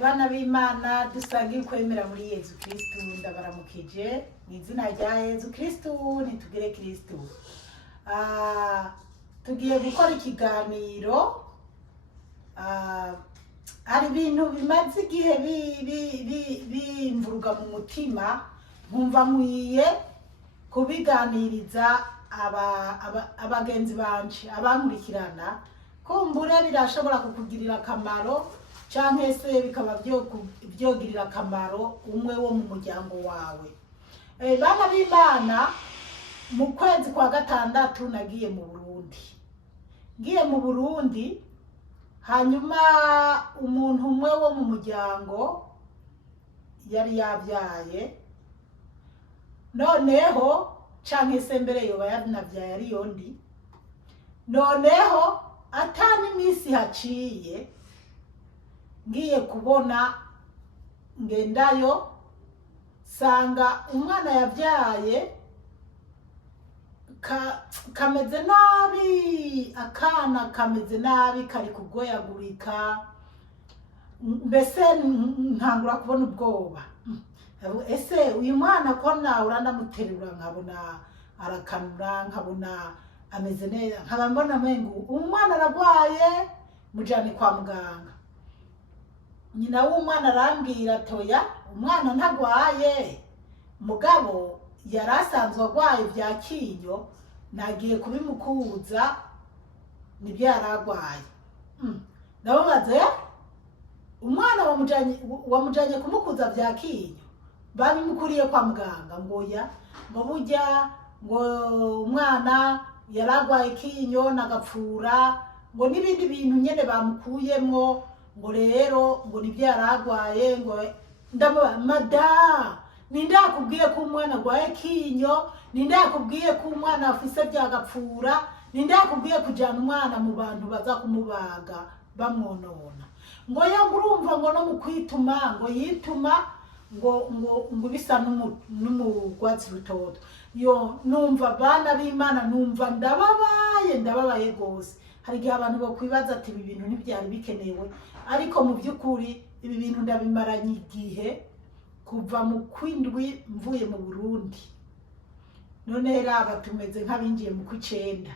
Bana b'Imana dusangiye kwemera muri Yezu Kristu, ndabaramukije mu izina rya Yezu Kristu, nitugire Kristu. Tugiye gukora ikiganiro. Hari ibintu bimaze igihe bimvuruga mu mutima, nkumva nkwiye kubiganiriza abagenzi banje abankurikirana, kumbure birashobora kukugirira akamaro canke se bikaba byogirira akamaro umwe wo mu muryango wawe. Bana b'Imana, mu kwezi kwa gatandatu nagiye mu Burundi. Ngiye mu Burundi, hanyuma umuntu umwe wo mu muryango yari yabyaye, noneho canke se mbere yoba yarinavyaye ari yondi, noneho atani imisi haciye ngiye kubona ngendayo sanga umwana yabyaye kameze nabi, akana kameze nabi, kari kugoyagurika, mbese ntangura kubona ubwoba. Ese uyu mwana ko nawe uranamuterura nkabona arakanura, nkabona ameze neza, nkaba mbona mengo umwana aragwaye, mujane kwa muganga. Nyina w'umwana arambwira toya, umwana ntagwaye, mugabo yarasanzwe agwaye vya kinyo, nagiye kubimukuza nibyo yaragwaye. Ndababaze, umwana wamujanye kumukuza vya kinyo, babimukuriye kwa muganga? Ngoya, ngo burya ngo umwana yaragwaye kinyo nagapfura, ngo n'ibindi bintu nyene bamukuyemwo, ngo rero ngo nibyo yaragwaye. Ngo ndamuba, mada, ninde yakubwiye ko umwana agwaye kinyo? Ninde yakubwiye ko umwana afise byagapfura? Ninde yakubwiye kujana umwana mu bantu baza kumubaga bamwonona? Ngo yo urumva ngo no mu kwituma ngo yituma ngo bisa n'umugwatsi rutoto. Yo numva bana b'Imana, numva ndababaye gose. Hari igihe abantu bakwibaza ati ibi bintu ntibyari bikenewe, ariko mu by'ukuri ibi bintu ndabimaranye igihe kuva mu kwindwi mvuye mu Burundi. None raba tumeze nk'abinjiye mu kw'icenda.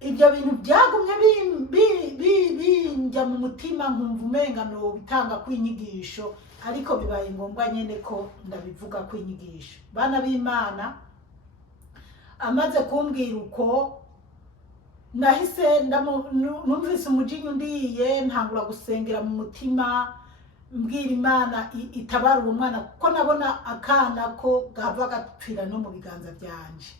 Ibyo bintu byagumye binjya mu mutima, nkumva umenga no bitanga kwinyigisho, ariko bibaye ngombwa nyene ko ndabivuga kwinyigisho. Bana b'Imana, amaze kumbwira uko, nahise numvise umujinya undiye, ntangura gusengera mu mutima, mbwira Imana itabara uwo mwana, kuko nabona akana ko gava gapfira no mu biganza byanje.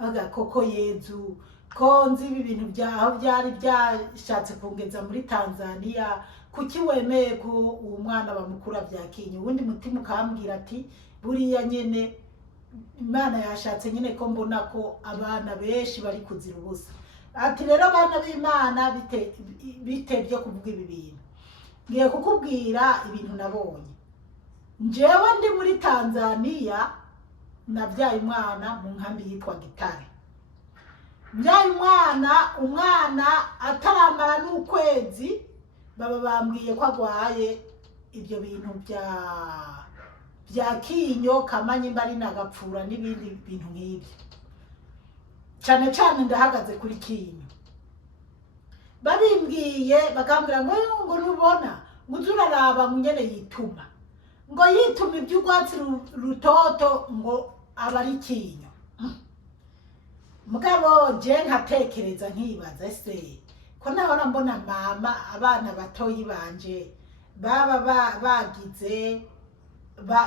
Avuga koko Yezu, ko nzi ibi bintu byaho byari byashatse kungeza muri Tanzania, kuki wemeye ko uwo mwana bamukura vya kinyo? Ubundi mutima ukambwira ati buriya nyene Imana yashatse nyene ko mbona ko abana benshi bari kuzira ubusa. Ati rero bana b'Imana, bitevye kuvuga ibi bintu, ngiye kukubwira ibintu nabonye. Njewe ndi muri Tanzania, navyaye umwana mu nkambi yitwa Gitare. Mbyaye umwana ataramara n'ukwezi, baba bambwiye ko agwaye ibyo bintu bya kinyo, kamanye mbari nagapfura n'ibindi bintu nk'ibyo. Cane cane ndahagaze kuri kinyo. Babimbwiye bakambwira ngo nubona ngo uraraba nyene yituma, ngo yituma iby'urwatsi rutoto ngo aba ari kinyo. Mugabo je nkatekereza nkibaza, ese ko nahora mbona mama abana batoyi banje baba bagize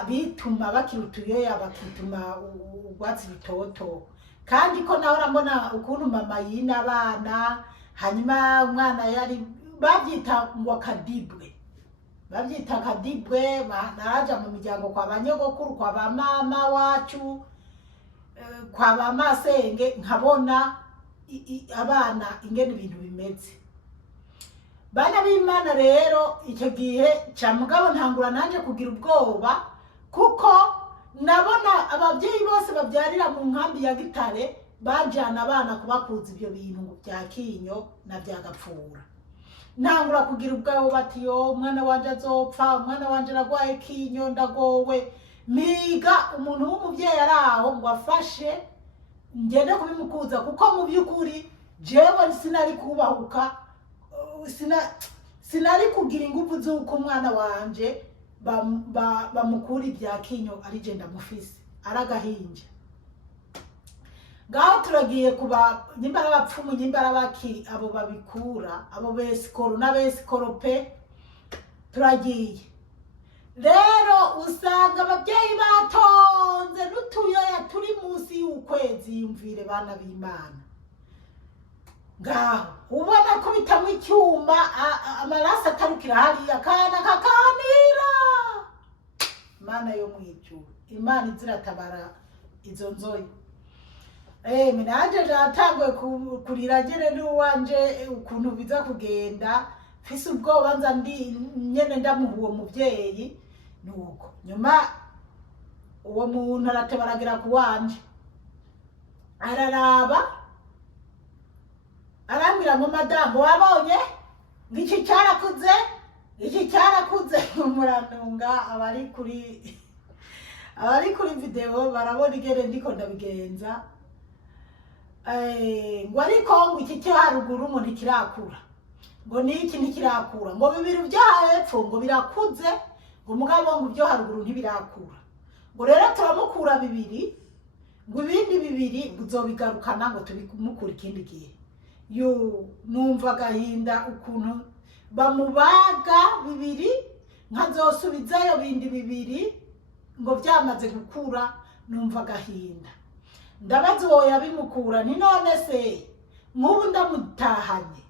bituma bakirutuyoya, bakituma urwatsi rutoto, kandi ko nahora mbona ukuntu mama yina abana, hanyuma umwana yari babyita ngo akadibwe, babyita akadibwe. Naraja mu miryango kwa banyogokuru, kwa ba mama wacu, kwa ba masenge, nkabona abana ingene ibintu bimeze. Bana b'Imana rero, icyo gihe ca mugabo ntangura nanje kugira ubwoba, kuko nabona ababyeyi bose babyarira mu nkambi ya Gitare bajana abana kubakuza ibyo bintu bya kinyo na bya gapfura. ntangura kugira ubwabo bati yo umwana wanje azopfa, umwana wanje aragwaye kinyo ndagowe, miga umuntu w'umuvyeyi araho ngo afashe ngende kubimukuza, kuko mu by'ukuri jewe sinari kubahuka, sinari kugira ingufu z'uko umwana wanje bamukura ibya kinyo ari je ndamufise aragahinja. Ngaho turagiye kuba nyimbara abapfumu nyimbara baki abo babikura, abo besikoro n'abesikoro pe, turagiye rero usanga ababyeyi batonze n'utuyoya turi munsi y'ukwezi. Yumvire bana b'Imana, ngaho ubona ko bitamwe icyuma amaraso atarukira hariya kana kakanira. Imana yo mwijuru, Imana iziratabara izo nzoyi. Minaje natanguye kurira ngene n'uwanje ukuntu biza kugenda, mfise ubwoba nza nyene ndamuha uwo muvyeyi. Nuko nyuma uwo muntu aratebaragira ku wanje, araraba arambwira ngo madamu wabonye ngiki cyarakuze murantunga. abari kuri video barabona igere ndiko ndabigenza. Ngo ariko ngo iki cyo haruguru ngo ntikirakura, ngo niki ntikirakura, ngo bibiri bya hepfo ngo birakuze, ngo mugabo ngo byo haruguru ntibirakura. Ngo rero turamukura bibiri, ngo ibindi bibiri uzobigarukana ngo tubimukura ikindi gihe. Yo numva gahinda ukuntu bamubaga bibiri, nkazosubizayo bindi bibiri ngo byamaze gukura. Numva gahinda, ndabaza uwo yabimukura nti none se nk'ubu ndamutahanye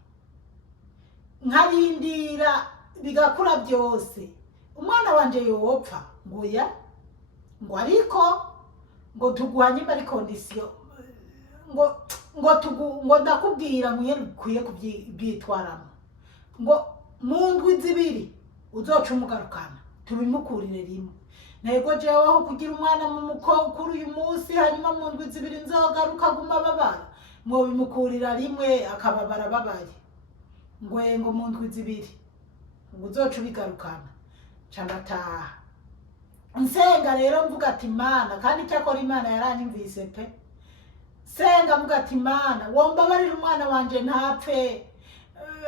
nkarindira bigakura byose, umwana wanje yopfa? Ngoya, ngo ariko ngo tuguhanye bari kondisiyo, ngo ndakubwira nkwiye ukwiye kubyitwaramo, ngo mu ndwi zibiri uzoca umugarukana tubimukurire rimwe. Nego jeweho kugira umwana mu mukuru uyu munsi hanyuma mu ndwi zibiri nzogaruka guma babara, mwo bimukurira rimwe akababara babaye. Ngo mu ndwi zibiri ngo uzoca ubigarukana. Cangataha nsenga rero mvuga ati Imana, kandi cyakora Imana yaranyumvise pe. Senga mvuga ati Imana wombabarira umwana wanje ntapfe,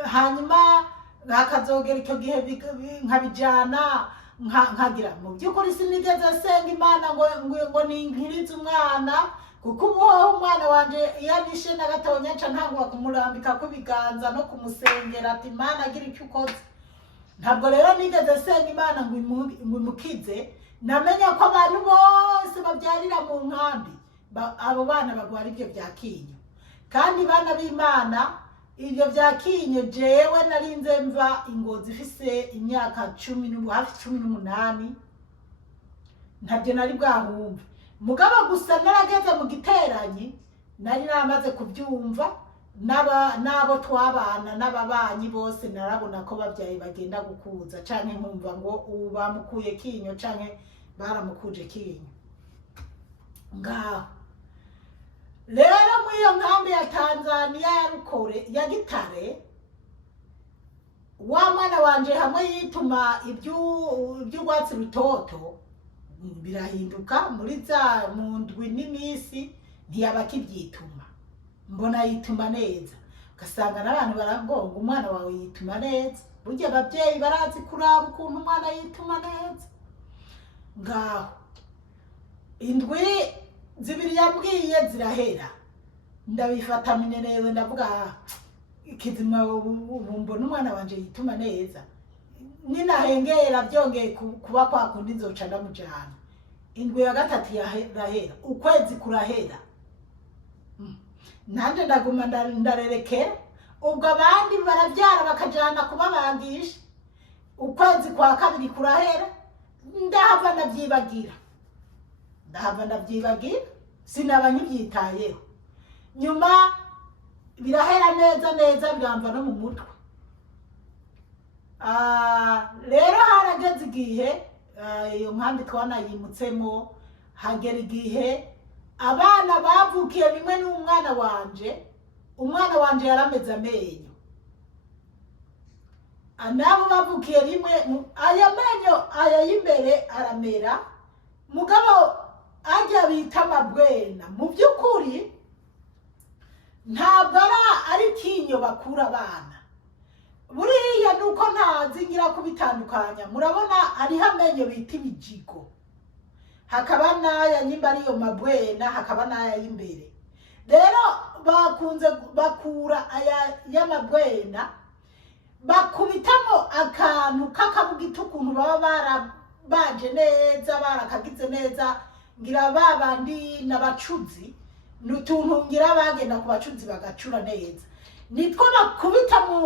hanyuma hakazogera icyo gihe nkabijana nkagira. Mu by'ukuri sinigeze senga Imana ngo ninkirize umwana, kuko uwo umwana wanje yanishe na gatonya nca ntangwa kumurambika ku biganza no kumusengera ati Imana agira icyo ukoze. Ntabwo rero nigeze senga Imana ngo imukize. Namenya ko abantu bose babyarira mu nkambi abo bana bagwara ibyo bya kinyo, kandi bana b'Imana ibyo bya kinyo jewe narinze mva Ingozi ifise imyaka hafi 18, ntabyo nari bwahumva. Mugabo gusa narageze mu giteranyi nari namaze kubyumva, nabo twabana n'ababanyi bose narabona ko babyaye bagenda gukuza, canke nkumva ngo ubu bamukuye kinyo canke baramukuje kinyo. Ngaho rero muri iyo nkambi ya Tanzania ya Rukore ya Gitare, wa mwana wanje hamwe yituma iby'urwatsi rutoto birahinduka muri za mu ndwi n'imisi ntiyaba kibyituma. Mbona yituma neza, ugasanga n'abantu baragonga umwana wawe yituma neza. Burya ababyeyi barazi kuraba ukuntu umwana yituma neza. Ngaho indwi zibiri yambwiye zirahera, ndabifata minerewe ndavuga ikizima mbona umwana wanje yituma neza. Ninahengera byongeye kuba kwa kundi nzoca ndamujana. Indwi ya gatatu yahera, ukwezi kurahera. Nanje ndaguma ndarerekera, ubwo abandi barabyara bakajana kubabangisha. Ukwezi kwa kabiri kurahera, ndahava ndabyibagira, sinaba nkibyitayeho. Nyuma birahera neza biramva no mu mutwe. Rero harageze igihe iyo nkambi twanayimutsemo, hagera igihe abana bavukiye bimwe n'umwana wanje yarameze amenyo. nabo bavukiye rimwe aya menyo aya y'imbere aramera mugabo ajya bita amabwena mu by'ukuri ntabwo ari ikinyo bakura abana buriya nuko ntazi ngira kubitandukanya murabona hariho amenyo bita ibijigo hakaba n'aya nyimba ariyo mabwena hakaba n'aya y'imbere rero bakunze bakura aya y'amabwena bakubitamo akantu k'akabugita ukuntu baba barabaje neza barakagize neza ngira babandi n'abacuzi n'utuntu ngira bagenda ku bacuzi bagacura neza nitwo bakubita mu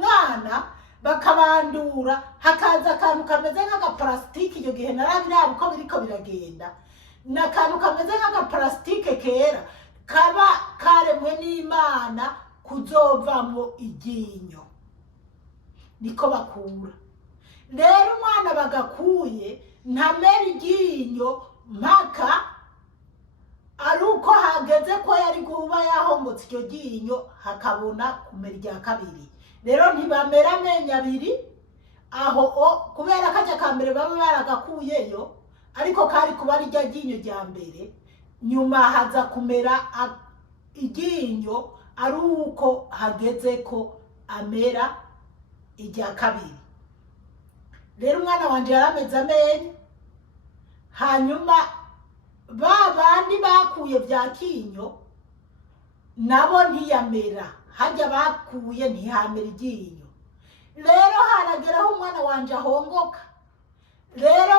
mwana bakabandura hakaza akantu kameze nk'agaparasitike iyo gihe narabiraba uko biriko biragenda n'akantu kameze nk'agaparasitike kera kaba karemwe n'Imana kuzovamo iryinyo niko bakura rero umwana bagakuye ntamera iryinyo mpaka ari uko hageze ko yari guba yahongotse iryo ryinyo hakabona kumera irya kabiri rero ntibamera amenyo abiri aho kubera kajya ka mbere baba baragakuyeyo ariko kari kuba ari rya ryinyo rya mbere nyuma haza kumera iryinyo ari uko hageze ko amera irya kabiri rero umwana wanje yarameze amenyo hanyuma babandi bakuye bya kinyo nabo ntiyamera hajya bakuye ntihamera iryinyo rero harageraho umwana wanje ahongoka rero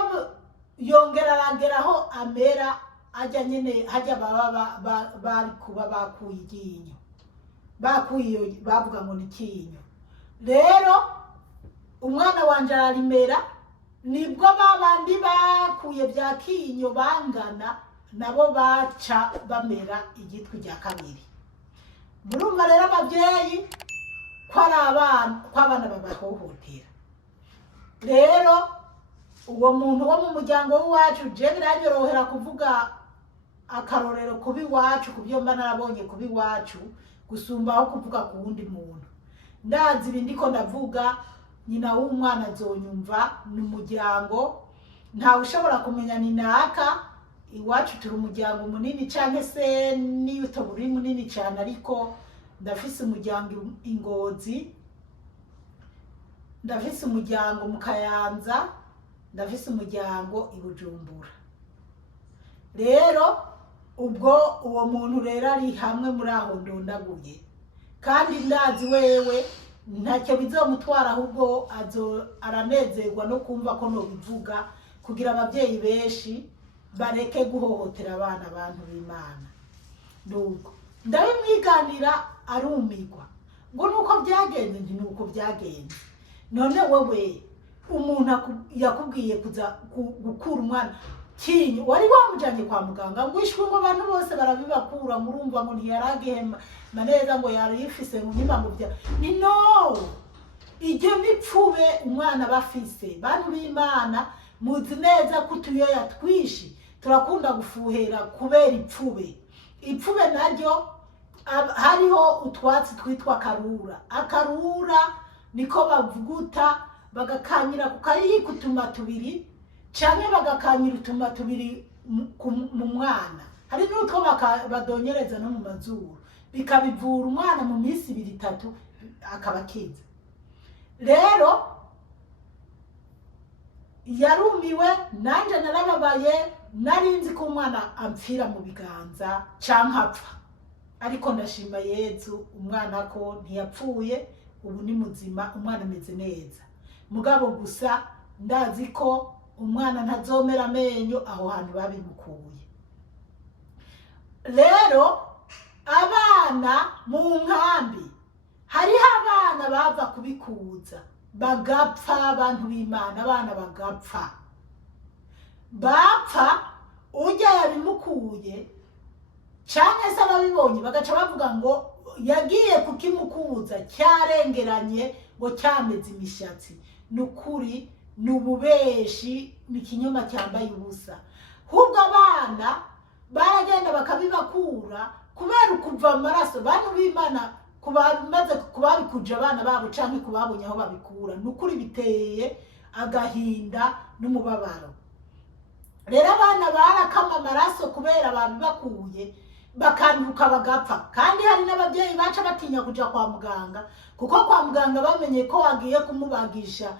yongera arageraho amera ajya nyene hajya baba bari kuba bakuye iryinyo bakuye bavuga ngo ni kinyo rero umwana wanje ararimera nibwo babandi bakuye bya kinyo bangana nabo baca bamera igitwi rya kabiri murumva rero abavyeyi ko abana babahohotera rero uwo muntu wo mu muryango w'iwacu je biranyorohera kuvuga akarorero kubi iwacu kubyo mba narabonye kubi iwacu gusumbaho kuvuga ku wundi muntu ndazi ibi ndiko ndavuga nyina w'umwana azonyumva ni umuryango ntawe ushobora kumenya ni naka iwacu turi umuryango munini canke se niyo utaburi munini cyane ariko ndafise umuryango Ingozi ndafise umuryango mu Kayanza ndafise umuryango i Bujumbura rero ubwo uwo muntu rero ari hamwe muri aho ndondaguye kandi ndazi wewe ntacyo bizomutwara ahubwo aranezerwa no kumva ko no bivuga kugira abavyeyi benshi bareke guhohotera abana abantu b'Imana nuko ndabimwiganira arumigwa ngo nuko byagenze nti nuko byagenze none wewe umuntu yakubwiye kuza gukura umwana kinyo wari wamujanye kwa muganga ngo ishwe ngo abantu bose barabibakura murumva ngo ntiyaragihema maneza ngo yari yifise mu mimba bya ni no ije mipfube umwana bafise bantu b'Imana muzi neza ko tuyoya twishi turakunda gufuhera kubera ipfube naryo hariho utwatsi twitwa akarura niko bavuguta bagakanyira ku kayiko utuma tubiri canke bagakanyira utuma tubiri mu mwana hari n'utwo badonyereza no mu mazuru bikabivura umwana mu minsi 2-3 akaba akize rero yarumiwe nanje narababaye narinzi ko umwana amfira mu biganza canke apfa ariko ndashima Yezu umwana ko ntiyapfuye ubu ni muzima umwana ameze neza mugabo gusa ndazi ko umwana ntazomera amenyo aho hantu babimukuye rero abana mu nkambi hariho abana bava kubikuza bagapfa abantu b'Imana abana bapfa ujya yabimukuye canke se ababibonye bagaca bavuga ngo yagiye kukimukuza cyarengeranye ngo cyameze imishatsi nukuri nububeshi ni kinyoma cyambaye ubusa hubwo abana baragenda bakabibakura kubera ukuva amaraso bantu b'Imana maze kubabikuje abana babo canke kubabonye aho babikura nukuri biteye agahinda n'umubabaro. Rero abana barakama amaraso kubera abantu bakuye bakanduka bagapfa, kandi hari n'ababyeyi baca batinya kuja kwa muganga kuko kwa muganga bamenye ko wagiye kumubagisha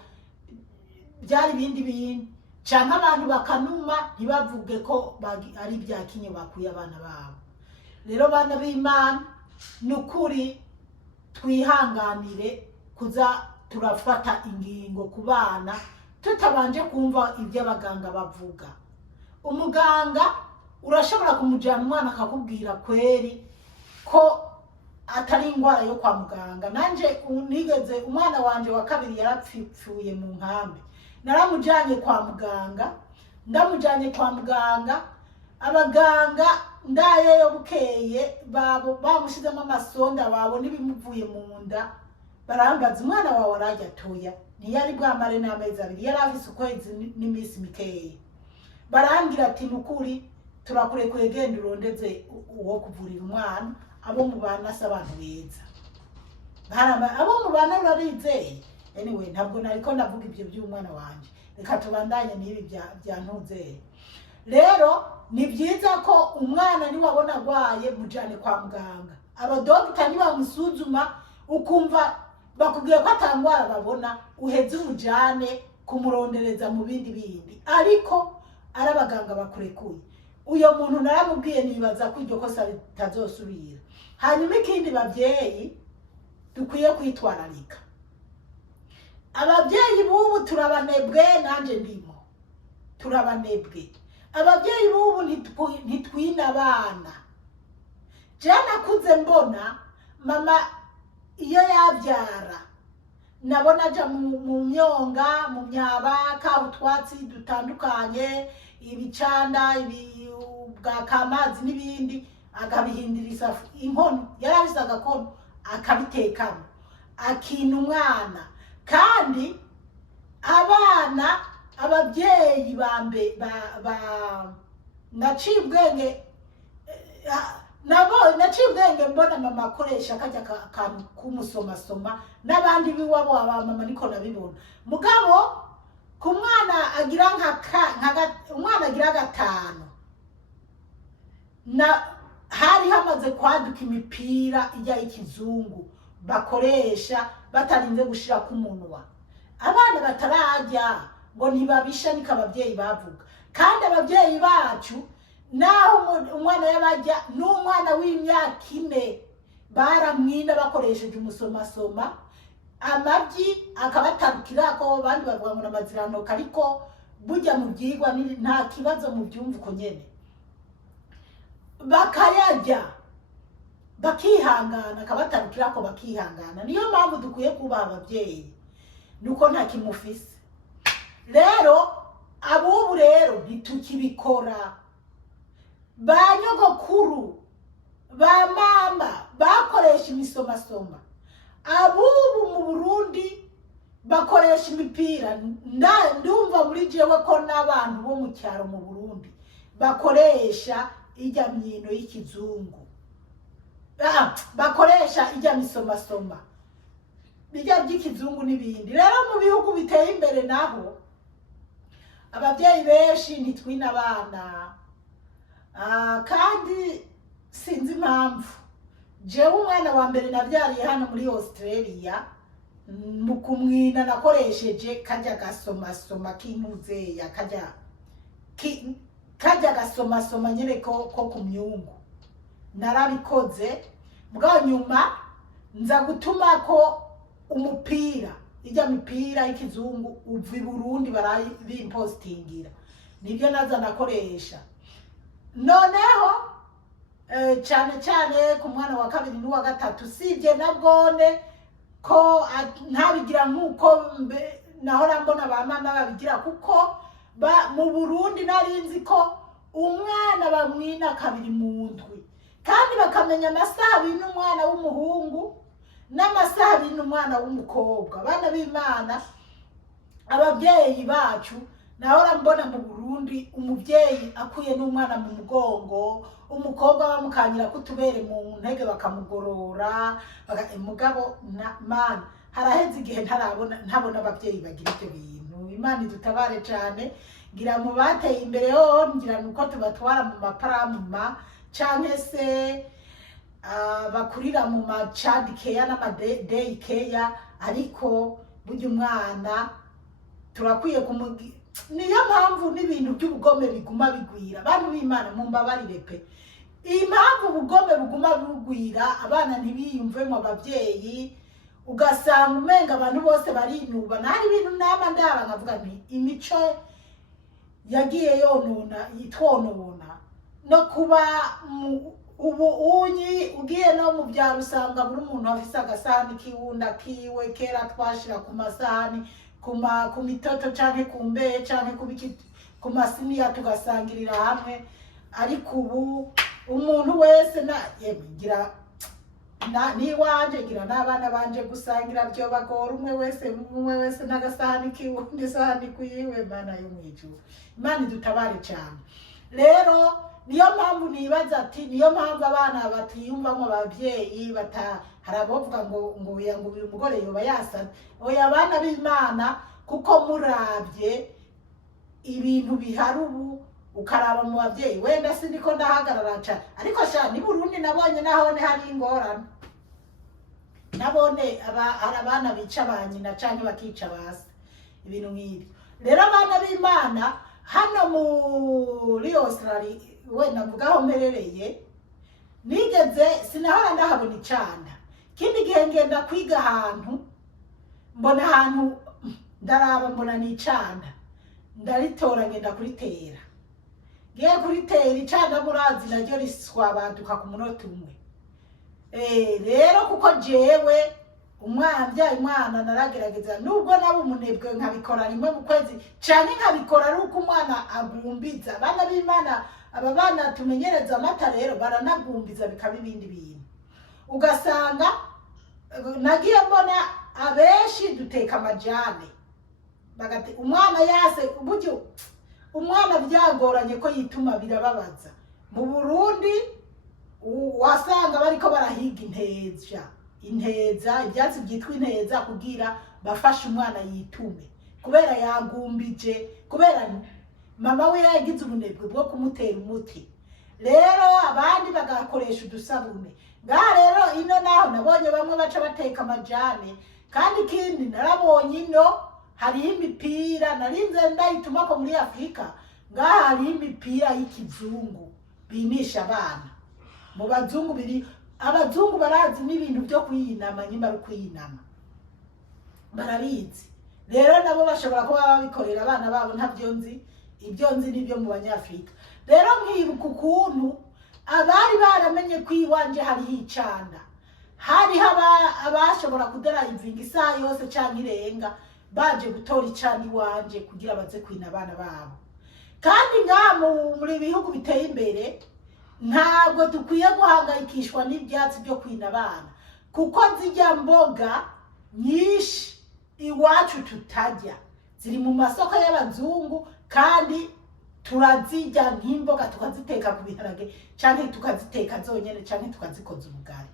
byari ibindi canke abantu bakanuma ntibavuge ko ari ibyakinye bakuye abana babo. Rero bana b'Imana nukuri twihanganire kuza turafata ingingo ku bana tutabanje kumva ibyo abaganga bavuga. Umuganga urashobora kumujyana umwana akakubwira kweri ko atari indwara yo kwa muganga. Nanje nigeze umwana wanje wa kabiri yarapfuye mu nkambi, naramujyanye kwa muganga, ndamujyanye kwa muganga, abaganga ndayeyo bukeye bamushizemo amasonda babona ibimuvuye mu nda, barambaza umwana wawe arajya atoya, ntiyari bwamare n'amezi abiri, yari afise ukwezi n'iminsi mikeya. Barambwira ati nukuri turakurekuye genda urondeze uwo kuvurira umwana, abo mubana se abantu beza, abo mubana urabizeye. Anyway, ntabwo nariko ndavuga ibyo by'umwana wanje, reka tubandanye n'ibi bya ntuzeye. Rero ni byiza ko umwana niwabona agwaye mujane kwa muganga, abadogita nibamusuzuma ukumva bakubwiye ko atangwara babona, uheze umujane kumurondereza mu bindi, ariko ari abaganga bakurekuye. Uyo muntu naramubwiye nibaza ko iryo kosa ritazosubira. Hanyuma ikindi bavyeyi dukwiye kwitwararika, abavyeyi bubu turabanebwe, nanje ndimo, turabanebwe. Abavyeyi bubu ntitwina abana. Jana kuze mbona mama iyo yavyara nabona aja mu myonga, mu myabaka, utwatsi dutandukanye, ibicanda, kamazi n'ibindi, agabihindiriza inkono, yarafise agakono akabitekamo, akina umwana. Kandi abana abavyeyi bambe naciye ubwenge mbona mama akoresha kajya kantu kumusomasoma, n'abandi biwabo abamama niko nabibona. Mugabo ku mwana agira umwana agira 5 na hari hamaze kwaduka imipira ijya y'ikizungu bakoresha batarinze gushira ku munwa. Abana batarajya ngo ntibabisha niko abavyeyi bavuga, kandi abavyeyi bacu naho umwana yabajya n'umwana w'imyaka 4 baramwina bakoresheje umusomasoma, amabyi akabatarukira ko bandi bavuga ngo namazirano, ariko burya mu byigwa nta kibazo mu byumva uko nyene, bakayajya bakihangana, akabatarukira ko bakihangana. Niyo mpamvu dukwiye kuba abavyeyi nuko nta kimufise. Rero abubu rero ntitukibikora. Ba nyogokuru ba mama bakoresha imisomasoma, abubu mu Burundi bakoresha imipira. Ndumva muri jewe ko n'abantu bo mu cyaro mu Burundi bakoresha ijya myino y'ikizungu, bakoresha ijya misomasoma, bijya by'ikizungu n'ibindi. Rero mu bihugu biteye imbere naho abavyeyi benshi ntitwina abana. Kandi sinzi impamvu. Jewe umwana wa mbere navyariye hano muri Australia, mu kumwina nakoresheje kajya gasomasoma k'intuzeya, kajya gasomasoma nyene ko ku myungu. Narabikoze, bwa nyuma nza gutuma ko umupira, ijya mipira y'ikizungu uvi Burundi barabimpostingira, nibyo naza nakoresha. Noneho cyane cyane ku mwana wa kabiri n'uwa gatatu, sibye nabwone ko ntabigira nk'uko nahora mbona ba mama babigira, kuko mu Burundi narinzi ko umwana bamwina 2 mu ndwi, kandi bakamenya amasaha abiri umwana w'umuhungu n'amasaha abiri umwana w'umukobwa. Bana b'Imana, abavyeyi bacu nahora mbona mu Burundi umuvyeyi akuye n'umwana mu mugongo, umukobwa bamukanyira kutubere mu ntege bakamugorora, mugabo mana haraheze igihe ntabona abavyeyi bagira ivyo bintu. Imana idutabare cane, ngira mu bateye imbere ho ngira nuko tubatwara mu maparamuma canke se bakurira mu ma child care n'ama day care, ariko burya umwana turakwiye niyo mpamvu n'ibintu by'ubugome biguma bigwira. Abantu b'Imana mumbabarire pe, impamvu ubugome buguma bugwira abana ntibiyumvemo abavyeyi, ugasanga umenga abantu bose barinuba. Hari ibintu nama ndaba nkavuga nti imico yagiye yonona itwonona, no kuba ubu unyi ugiye no mu byaro usanga buri umuntu afise agasahani kiwunda kiwe. Kera twashira ku masahani ku mitoto canke ku mbehe canke ku masiniya tugasangirira hamwe, ariko ubu umuntu wese ngira niwanje ngira n'abana banje gusangira byo bagora umwe wese n'agasahani kiwundi sahani kuyiwe. Mana yo mwijuru, Imana idutabare cyane. Rero niyo mpamvu nibaza ati niyo mpamvu abana batiyumvamo abavyeyi hari abavuga ngo uyu mugore yoba yasana. Oya abana b'Imana, kuko muravye ibintu bihari ubu ukaraba mu bavyeyi, wenda sindiko ndahagarara cyane, ariko sha ni Burundi nabonye nahone hari ingorane, nabone hari abana bica abanyina canke bakica base, ibintu nk'ibyo. Rero abana b'Imana hano muri Australia, wenda mvugaho mperereye, nigeze sinahora ndahabona icanda. Kindi gihe ngenda kwiga ahantu, mbona ahantu ndaraba mbona ni icanda, ndaritora ngenda kuritera. Ngiye kuritera icanda murazi naryo riswabaduka ku munota umwe. Rero kuko jewe umwana naragerageza, nubwo nabo umunebwe nkabikora rimwe mu kwezi canke nkabikora ari uko umwana agumbiza. Abana b'Imana, aba bana tumenyereza amata rero baranagumbiza bikaba ibindi bintu. Ugasanga nagiye mbona abenshi duteka amajane, bagati umwana yase uburyo umwana byagoranye ko yituma birababaza. Mu Burundi wasanga bariko barahiga inteza ibyatsi byitwa inteza kugira bafashe umwana yitume, kubera yagumbije, kubera mama we yagize ubunebwe bwo kumutera umuti. Rero abandi bagakoresha udusabune. Ngaha rero ino naho nabonye bamwe baca bateka amajane, kandi ikindi narabonye ino hariho imipira narinze ndayituma ko muri Afrika. Ngaha hariho imipira y'ikizungu bimisha abana. Mu bazungu abazungu barazi n'ibintu byo kwiyinama, nyuma ari kwiyinama barabizi. Rero nabo bashobora kuba babikorera abana babo, ntabyo nzi. Ibyo nzi nibyo mu Banyafrika. Rero nkibuka ukuntu abari baramenye kwiwanje hariho icanda, hariho abashobora kudarayivinga isaha yose canke irenga baje gutora icanda iwanje kugira baze kwina abana babo. Kandi ngaha muri bihugu biteye imbere ntabwo dukwiye guhangayikishwa n'ibyatsi byo kwina abana, kuko zijya mboga nyinshi iwacu tutajya ziri mu masoko y'abazungu, kandi turazijya nk'imboga tukaziteka ku biharage canke tukaziteka zonyene canke tukazikoza ubugari.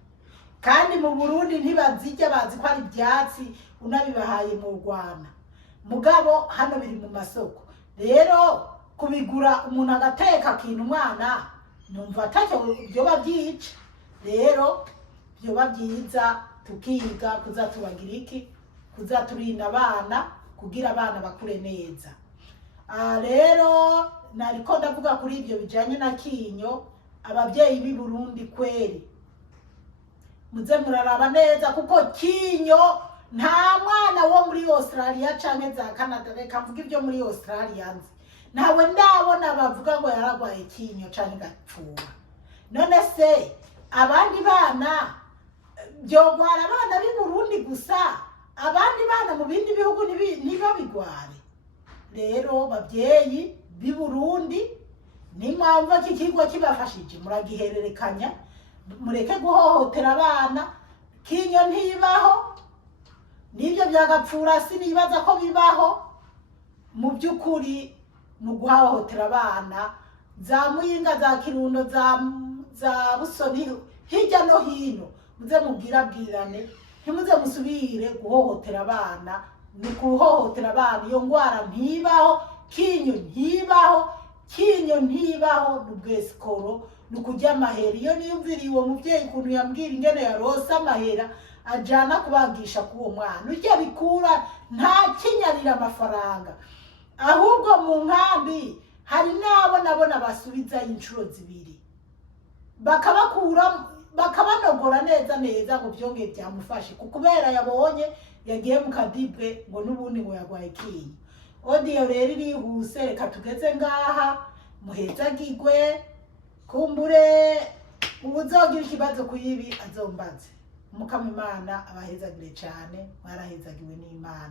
Kandi mu Burundi ntibazijya, bazi ko ari ibyatsi unabibahaye mu Rwanda, mugabo hano biri mu masoko. Rero kubigura umuntu agateka kintu umwana, numva atacyo byoba byica. Rero byoba byiza tukiga kuzatubagira iki, kuzaturinda abana kugira abana bakure neza. Rero nariko ndavuga kuri ibyo bijanye na kinyo. Abavyeyi b'i Burundi kweri muze muraraba neza, kuko kinyo nta mwana wo muri Australia canke za Canada, reka mvuga ibyo muri Australia nzi, nawe ndabona bavuga ngo yaragwaye kinyo canke gapfuba. None se abandi bana byogwara abana b'i Burundi gusa, abandi bana mu bindi bihugu ntibabigware? Rero bavyeyi b'i Burundi, nimwamva kikigo kibafashije muragihererekanya, mureke guhohotera abana. Kinyo ntibaho, nibyo byagapfura sinibaza ko bibaho. Mu byukuri ni uguhohotera abana za Muyinga, za Kirundo, za Busoni, hirya no hino. Muze mubwirabwirane, ntimuze musubire guhohotera abana. Ni guhohotera abana. Iyo ngwara ntibaho, kinyo ntibaho, kinyo ntibaho. Ni ubwesikoro, ni ukurya amahera. Iyo niyumviriye uwo muvyeyi ukuntu yambwira ingene yarose amahera ajana kubagisha k'uwo mwana, urya bikura nta kinyarira amafaranga. Ahubwo mu nkambi hari nabona basubiza inshuro zibiri, bakabakura bakabanogora neza ngo byongeye byamufashe, kubera yabonye yagiye mu kadibwe ngo n'ubundi ngo yagwaye kinyi. Audio rero irihuse, reka tugeze ngaha, muhezagirwe. Kumbure ubuzogira ikibazo kuyibi azombaze. Mukama Imana abahezagire cyane, mwarahezagiwe n'Imana.